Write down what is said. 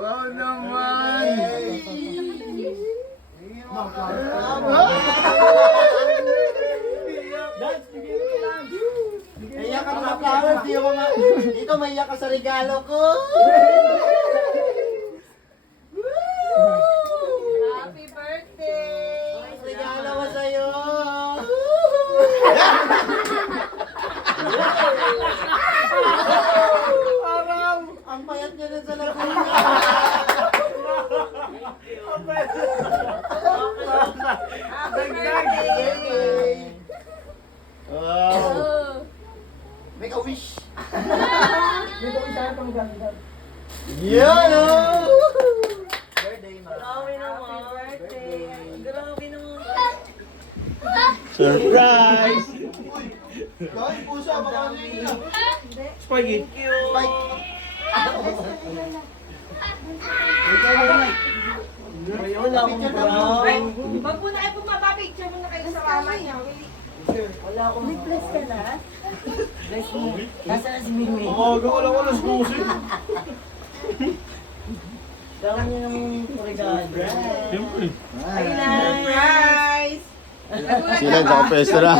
Wow naman! Naiyak ka sa flowers, dito maiyak ka sa regalo ko. Happy birthday! Regalo ko sa'yo. Ang payat niya nun sa Laguna. Happy birthday! Wow. Make a wish. Yan oh. Birthday ma. Grabe naman. Birthday. Grabe naman. Surprise! Dahil pusa, baka ano yun lang. Spaghetti. Thank you. Bye. Wala akong brown. Ay, wag po na kayo bumaba. Picture muna kayo sa mama niya. Wala akong Bless ka na? Bless mo. Nasaan na si Mimi? Umaga ko lang alas 12. Dami niya ng regalo. Siyempre. Surprise! Sila, nakapesto na.